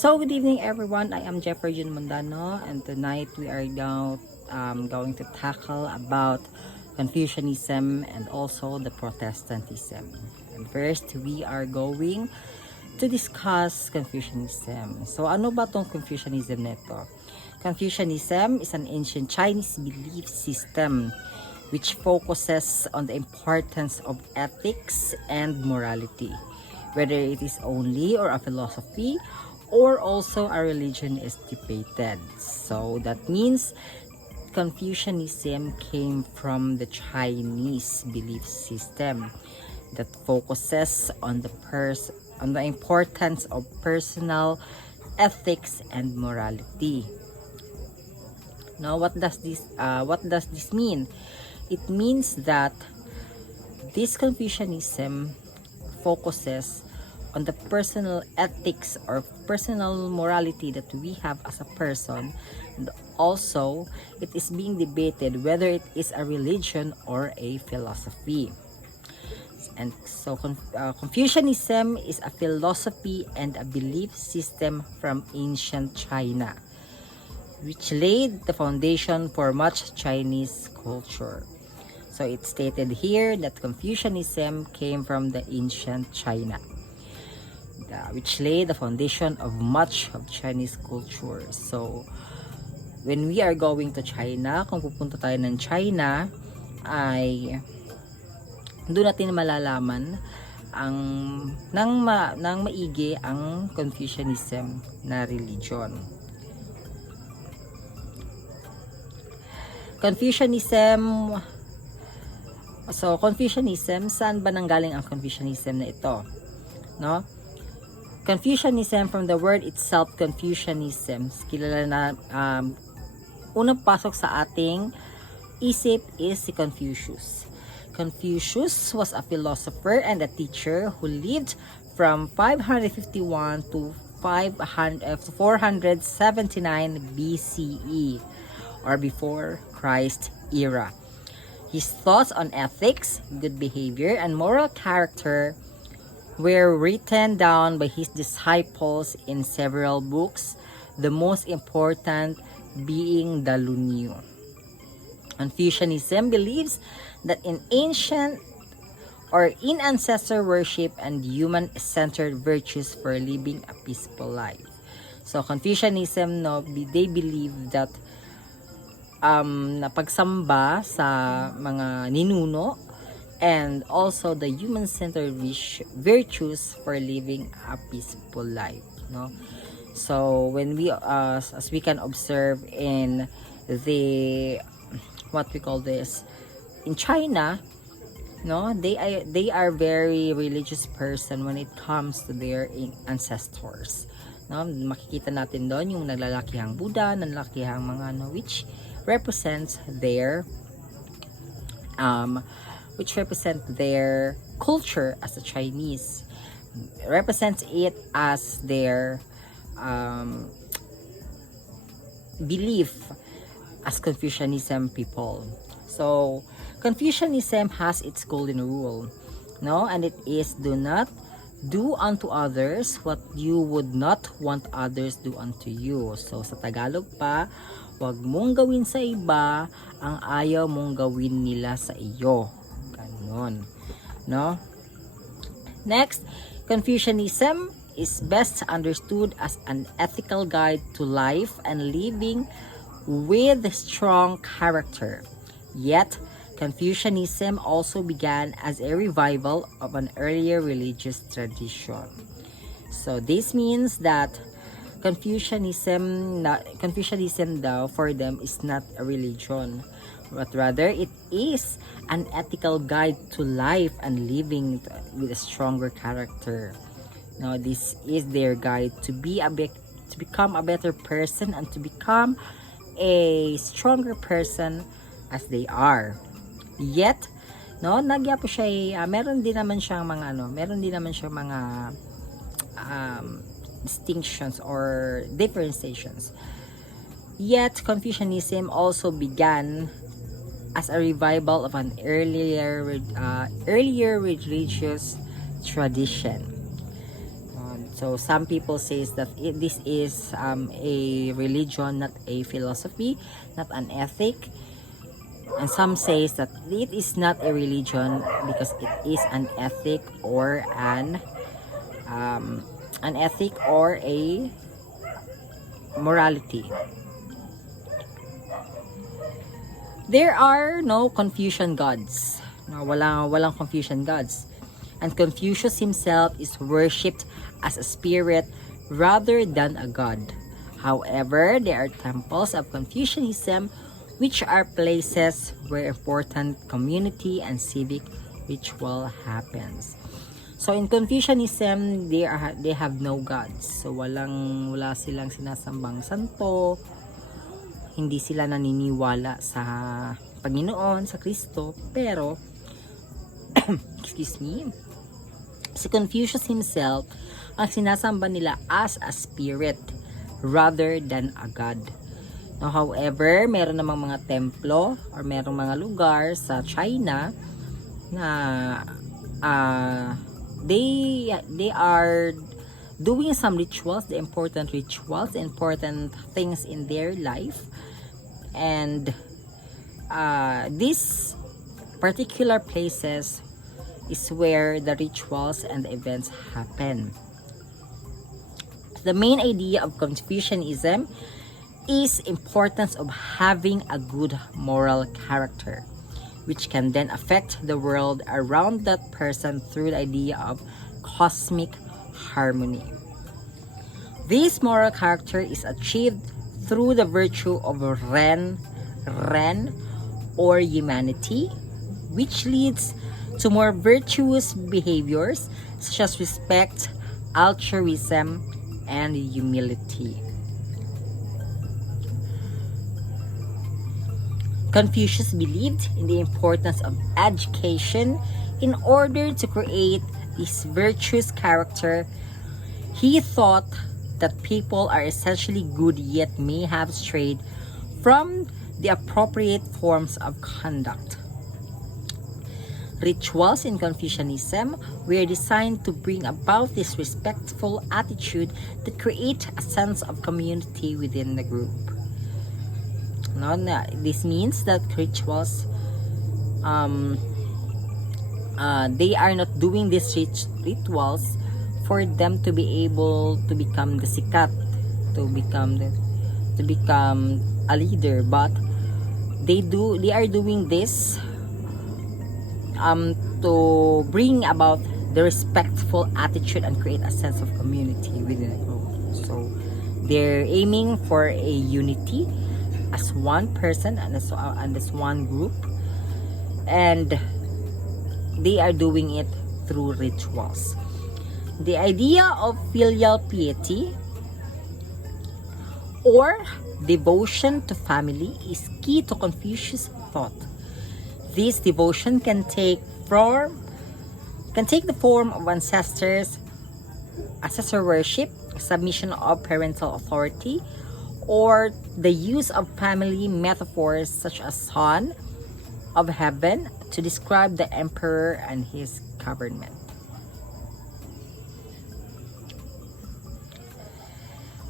So good evening everyone, I am Jeffrey Jun Mondano, and tonight we are now going to tackle about Confucianism and also the Protestantism. And first, we are going to discuss Confucianism. So ano ba tong Confucianism nito? Confucianism is an ancient Chinese belief system which focuses on the importance of ethics and morality, whether it is only or a philosophy or also a religion is debated. So that means Confucianism came from the Chinese belief system that focuses on the importance of personal ethics and morality. Now, what does this mean? It means that this Confucianism focuses on the personal ethics or personal morality that we have as a person, and also it is being debated whether it is a religion or a philosophy. And so Confucianism is a philosophy and a belief system from ancient China, which laid the foundation for much Chinese culture. So it's stated here that Confucianism came from the ancient China, which laid the foundation of much of Chinese culture. So when we are going to China, kung pupunta tayo ng China, ay doon natin malalaman ng maigi ang Confucianism na religion. Confucianism, saan ba nanggaling ang Confucianism na ito? No? Confucianism, from the word itself, Confucianism, kilala na, unang pasok sa ating isip is si Confucius. Confucius was a philosopher and a teacher who lived from 551 to 479 BCE, or before Christ era. His thoughts on ethics, good behavior, and moral character were written down by his disciples in several books, the most important being the Lunyu. Confucianism believes that in ancestor worship and human-centered virtues for living a peaceful life. So Confucianism, they believe that na pagsamba sa mga ninuno and also the human-centered virtues for living a peaceful life, no? So when we as we can observe in the in China, no, they are very religious person when it comes to their ancestors, no? Makikita natin doon yung naglalakihang Buddha, naglalakihang mga which represents their culture as a Chinese, represents it as their belief as Confucianism people. So Confucianism has its golden rule, no, and it is do not do unto others what you would not want others do unto you. So sa Tagalog pa, huwag mong gawin sa iba ang ayaw mong gawin nila sa iyo. Ganon, no? Next, Confucianism is best understood as an ethical guide to life and living with strong character. Yet, Confucianism also began as a revival of an earlier religious tradition. So this means that Confucianism daw for them is not a religion, but rather it is an ethical guide to life and living with a stronger character. Now, this is their guide to become a better person and to become a stronger person as they are. Yet, no, nagyapo siya meron din naman siyang mga distinctions or differentiations. Yet Confucianism also began as a revival of an earlier religious tradition. So some people says that this is a religion, not a philosophy, not an ethic. And some says that it is not a religion because it is an ethic or an ethic or a morality. There are no Confucian gods. No, walang Confucian gods. And Confucius himself is worshipped as a spirit rather than a god. However, there are temples of Confucianism which are places where important community and civic ritual happens. So in Confucianism, they have no gods. So wala silang sinasambang santo. Hindi sila naniniwala sa Panginoon, sa Kristo, pero excuse me, si Confucius himself, ang sinasamba nila as a spirit rather than a god. Now, however, meron namang mga templo or merong mga lugar sa China na they are doing some rituals, the important things in their life. And these particular places is where the rituals and the events happen. The main idea of Confucianism is importance of having a good moral character, which can then affect the world around that person through the idea of cosmic harmony. This moral character is achieved through the virtue of ren or humanity, which leads to more virtuous behaviors such as respect, altruism, and humility. Confucius believed in the importance of education in order to create this virtuous character. He thought that people are essentially good yet may have strayed from the appropriate forms of conduct. Rituals in Confucianism were designed to bring about this respectful attitude that create a sense of community within the group. No, this means that rituals, they are not doing these rituals for them to be able to become the sikat, to become a leader, but they are doing this to bring about the respectful attitude and create a sense of community within a group. So they're aiming for a unity as one person and as one group, and they are doing it through rituals. The idea of filial piety or devotion to family is key to Confucius' thought. This devotion can take the form of ancestor worship, submission of parental authority, or the use of family metaphors such as son of heaven to describe the emperor and his government.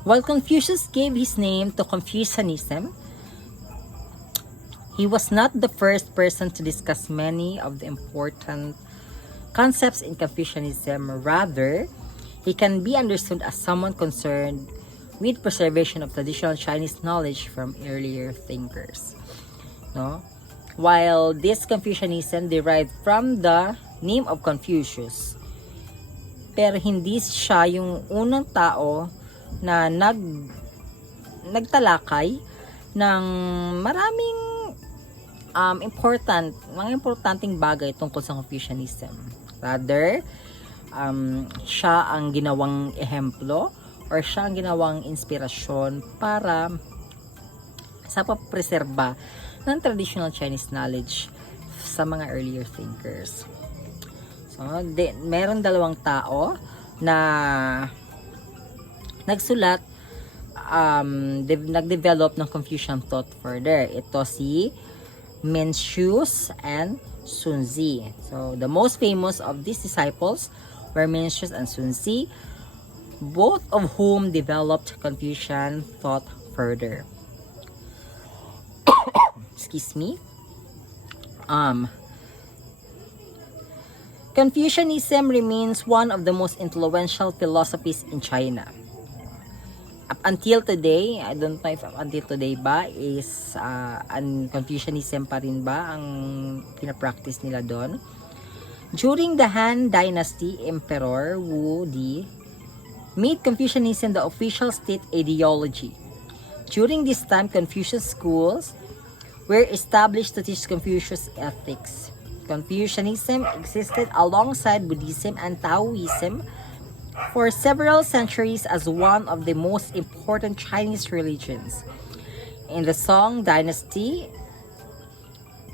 While Confucius gave his name to Confucianism, he was not the first person to discuss many of the important concepts in Confucianism. Rather, he can be understood as someone concerned with preservation of traditional Chinese knowledge from earlier thinkers. No? While this Confucianism derived from the name of Confucius, pero hindi siya yung unang tao na nagtalakay ng maraming mga importanteng bagay tungkol sa Confucianism. Rather, siya ang ginawang ehemplo or siya ang ginawang inspirasyon para sa pagpreserba ng traditional Chinese knowledge sa mga earlier thinkers. So, meron dalawang tao na nagsulat, nagdevelop ng Confucian thought further. Ito si Mencius and Sun Tzu. So, the most famous of these disciples were Mencius and Sun Tzu, both of whom developed Confucian thought further. Excuse me. Confucianism remains one of the most influential philosophies in China. Up until today, I don't know if up until today ba is Confucianism pa rin ba ang pinapractice nila doon. During the Han Dynasty, Emperor Wu Di made Confucianism the official state ideology. During this time, Confucius schools were established to teach Confucius ethics. Confucianism existed alongside Buddhism and Taoism for several centuries as one of the most important Chinese religions. In the Song Dynasty,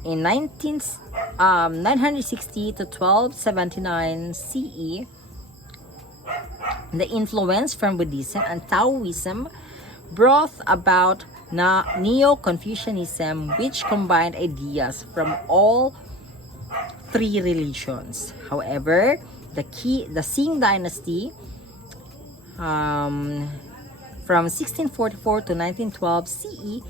in 960 to 1279 CE, the influence from Buddhism and Taoism brought about Neo-Confucianism, which combined ideas from all three religions. However, the Qing dynasty from 1644 to 1912 CE,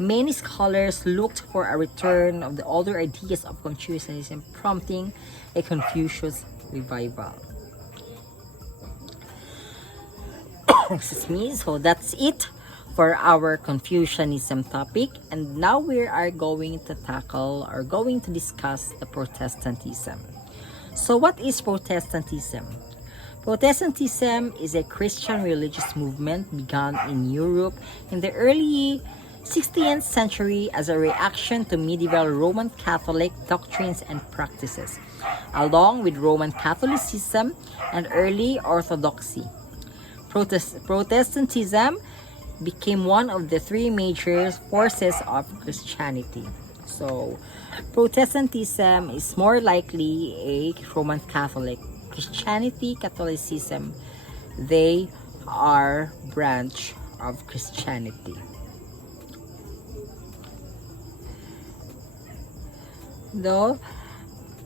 many scholars looked for a return of the older ideas of Confucianism, prompting a Confucius revival. Excuse me. So that's it for our Confucianism topic, and now we are going to discuss the Protestantism. So what is Protestantism? Protestantism is a Christian religious movement begun in Europe in the early 16th century as a reaction to medieval Roman Catholic doctrines and practices, along with Roman Catholicism and early Orthodoxy. Protestantism became one of the three major forces of Christianity. So, Protestantism is more likely a Roman Catholic. Christianity, Catholicism, they are branch of Christianity. Though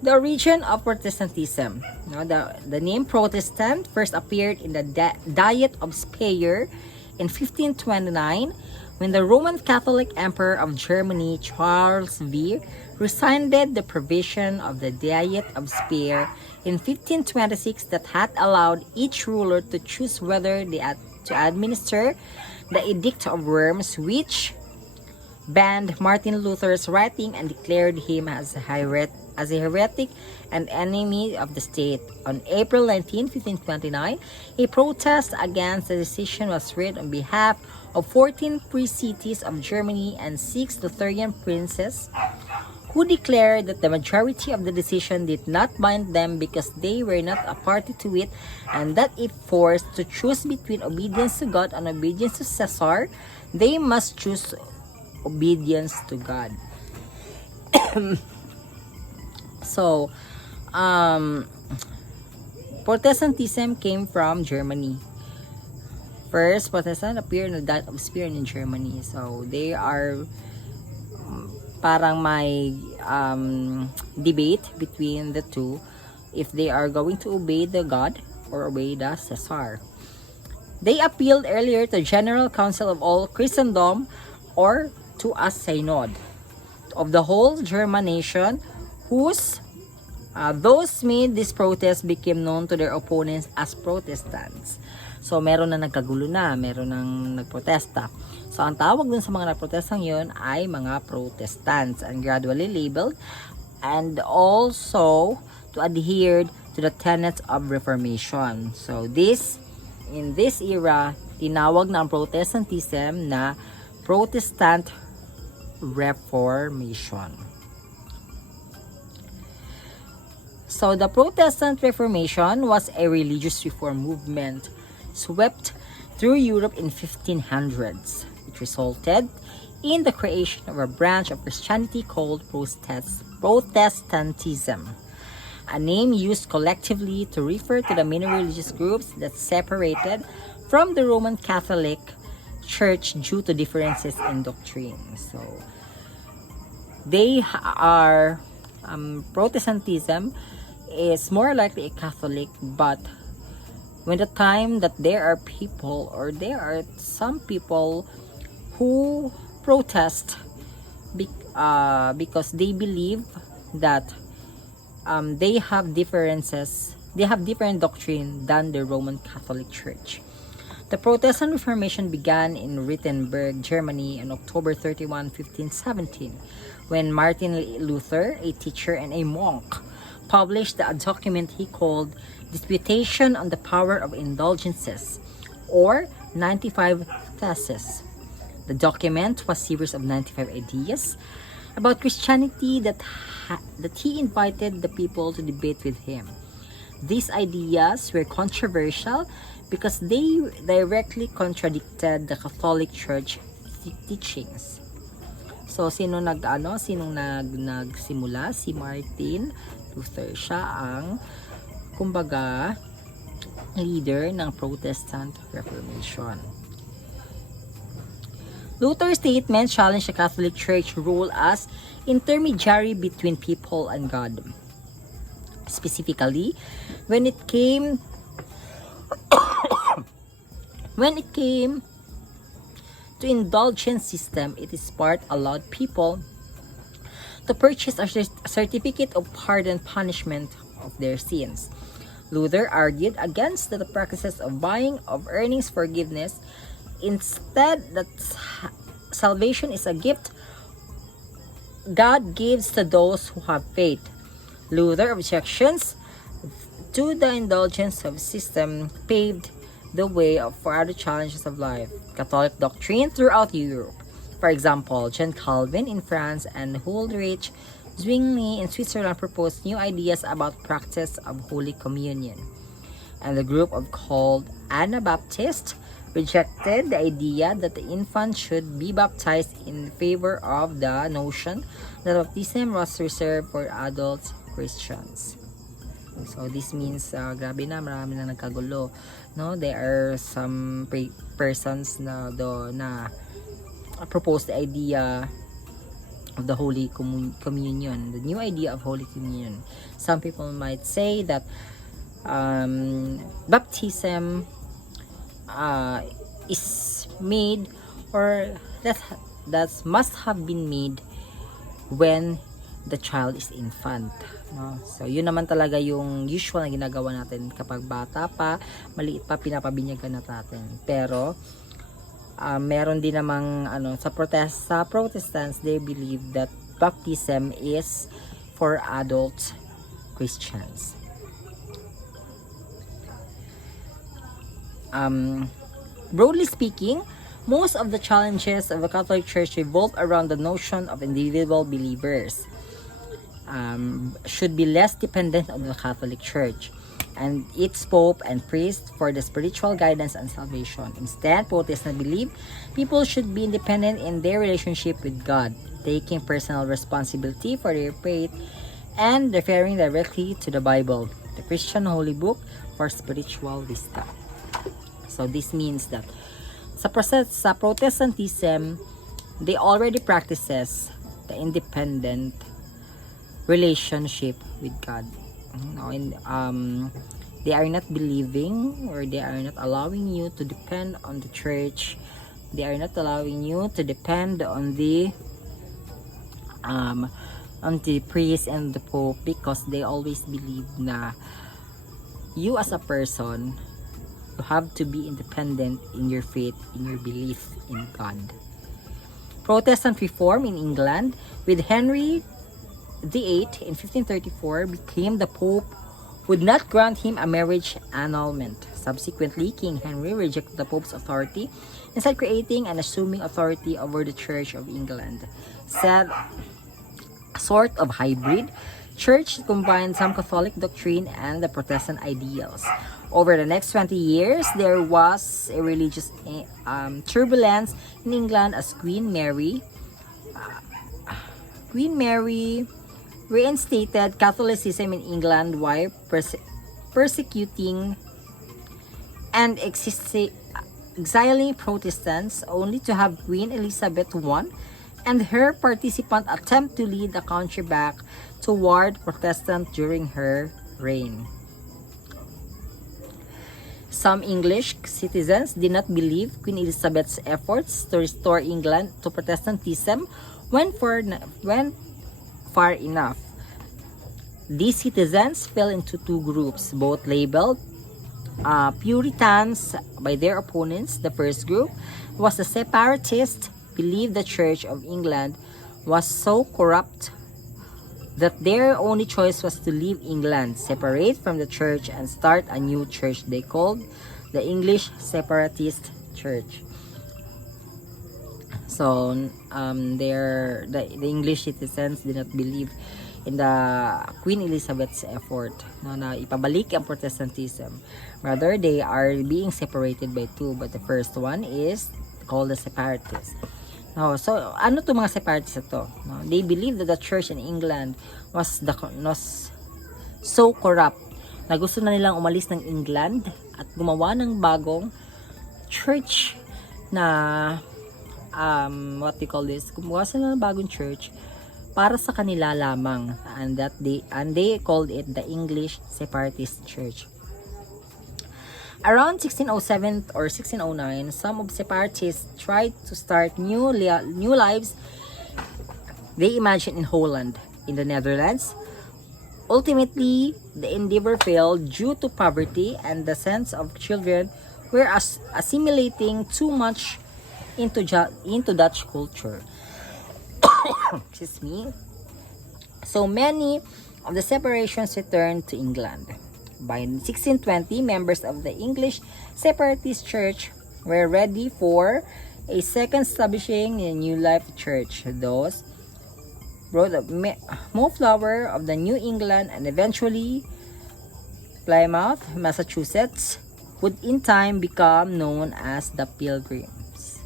the origin of Protestantism, the name Protestant first appeared in the Diet of Speyer in 1529, when the Roman Catholic Emperor of Germany, Charles V, rescinded the provision of the Diet of Speyer in 1526 that had allowed each ruler to choose whether to administer the Edict of Worms, which banned Martin Luther's writing and declared him as a heretic and enemy of the state. On April 19, 1529, a protest against the decision was read on behalf of 14 pre-cities of Germany and 6 Lutheran princes, who declared that the majority of the decision did not bind them because they were not a party to it, and that if forced to choose between obedience to God and obedience to Caesar, they must choose obedience to God. So, Protestantism came from Germany. First, Protestant appeared in the Diet of Speyer in Germany. So, they are parang may debate between the two if they are going to obey the God or obey the Caesar. They appealed earlier to General Council of all Christendom or to a synod of the whole German nation, whose those made this protest became known to their opponents as Protestants. So, meron na nagkagulo na, meron nang nagprotesta. So, ang tawag dun sa mga nagprotestang yun ay mga Protestants, and gradually labeled and also to adhere to the tenets of Reformation. So, in this era, tinawag na ang Protestantism na Protestant Reformation. So, the Protestant Reformation was a religious reform movement swept through Europe in 1500s. It resulted in the creation of a branch of Christianity called Protestantism, a name used collectively to refer to the many religious groups that separated from the Roman Catholic Church due to differences in doctrine. So, they are Protestantism is more likely a Catholic, but when the time that there are people, or there are some people who protest because they believe that they have different doctrine than the Roman Catholic Church. The Protestant Reformation began in Wittenberg, Germany on October 31, 1517, when Martin Luther, a teacher and a monk, published a document he called Disputation on the Power of Indulgences, or 95 Theses. The document was a series of 95 ideas about Christianity that he invited the people to debate with him. These ideas were controversial because they directly contradicted the Catholic Church teachings. So sinong nagsimula? Si Martin Luther. Siya ang kumbaga leader ng Protestant Reformation. Luther's statement challenged the Catholic Church role as intermediary between people and God. Specifically, when it came to indulgence system, it is part allowed people to purchase a certificate of pardon punishment of their sins. Luther argued against the practices of buying of earnings forgiveness. Instead, that salvation is a gift God gives to those who have faith. Luther's objections to the indulgence of system paved the way for other challenges of life. Catholic doctrine throughout Europe. For example, John Calvin in France and Ulrich Zwingli in Switzerland proposed new ideas about practice of Holy Communion. And the group of called Anabaptists rejected the idea that the infant should be baptized in favor of the notion that baptism was reserved for adult Christians. So this means grabe na, marami na nagkagulo, no? There are some persons na proposed the idea of the Holy Communion, the new idea of Holy Communion. Some people might say that baptism is made, or that must have been made when the child is infant, no? So yun naman talaga yung usual na ginagawa natin kapag bata pa, maliit pa, pinapabinyagan natin. Pero meron din namang sa Protestants, they believe that baptism is for adult Christians. Broadly speaking, most of the challenges of the Catholic Church revolve around the notion of individual believers should be less dependent on the Catholic Church and its Pope and priest for the spiritual guidance and salvation. Instead, Protestants believe people should be independent in their relationship with God, taking personal responsibility for their faith and referring directly to the Bible, the Christian holy book, for spiritual wisdom. So this means that sa Protestantism, they already practices the independent relationship with God. They are not believing, or they are not allowing you to depend on the church. They are not allowing you to depend on the priest and the Pope, because they always believe na you as a person, you have to be independent in your faith, in your belief in God. Protestant reform in England with Henry VIII in 1534 became the Pope would not grant him a marriage annulment. Subsequently, King Henry rejected the Pope's authority, instead creating and assuming authority over the Church of England. Said a sort of hybrid church combined some Catholic doctrine and the Protestant ideals. Over the next 20 years, there was a religious turbulence in England as Queen Mary reinstated Catholicism in England while persecuting and exiling Protestants, only to have Queen Elizabeth I and her participant attempt to lead the country back toward Protestant during her reign. Some English citizens did not believe Queen Elizabeth's efforts to restore England to Protestantism went far enough. These citizens fell into two groups, both labeled Puritans by their opponents. The first group was the separatists, believed the Church of England was so corrupt that their only choice was to leave England, separate from the church, and start a new church they called the English Separatist Church. So, the English citizens did not believe in the Queen Elizabeth's effort na ipabalik ang Protestantism. Rather, they are being separated by two, but the first one is called the separatists. No, so ano to mga separatists ito? No, they believe that the church in England was so corrupt na gusto na nilang umalis ng England at gumawa ng bagong church na what they call this? Gumawa sila ng bagong church para sa kanila lamang, and they called it the English Separatist Church. Around 1607 or 1609, some of separatists tried to start new lives they imagined in Holland, in the Netherlands. Ultimately, the endeavor failed due to poverty and the sense of children were assimilating too much into Dutch culture. Excuse me. So many of the separations returned to England. By 1620, members of the English Separatist Church were ready for a second establishing a New Life Church. Those brought the Mayflower of the New England, and eventually Plymouth, Massachusetts, would in time become known as the Pilgrims.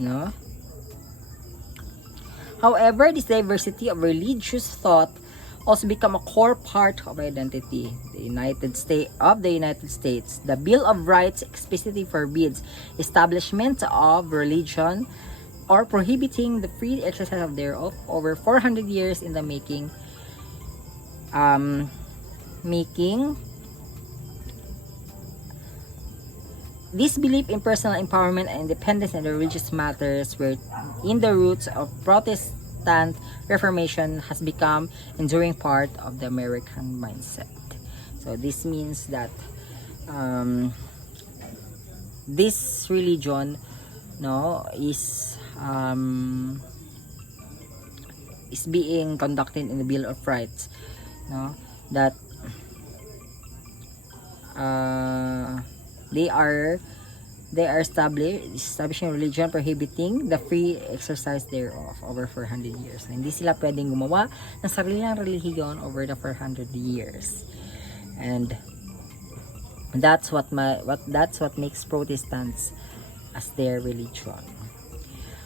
No? However, this diversity of religious thought also become a core part of identity. The United States, the Bill of Rights explicitly forbids establishment of religion or prohibiting the free exercise of thereof. Over 400 years in the making this belief in personal empowerment and independence in the religious matters were in the roots of Protestant Reformation has become enduring part of the American mindset. So this means that this religion is being conducted in the Bill of Rights, that they are establishing religion prohibiting the free exercise thereof over 400 years. Hindi sila pwedeng gumawa ng sariling relihiyon over the 400 years. And that's what makes Protestants as their religion.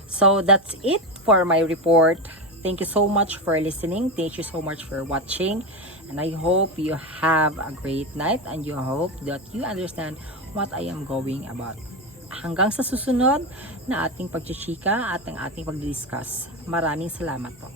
So that's it for my report. Thank you so much for listening. Thank you so much for watching. And I hope you have a great night, and you hope that you understand what I am going about. Hanggang sa susunod na ating pagchichika at ang ating pagdiscuss. Maraming salamat po.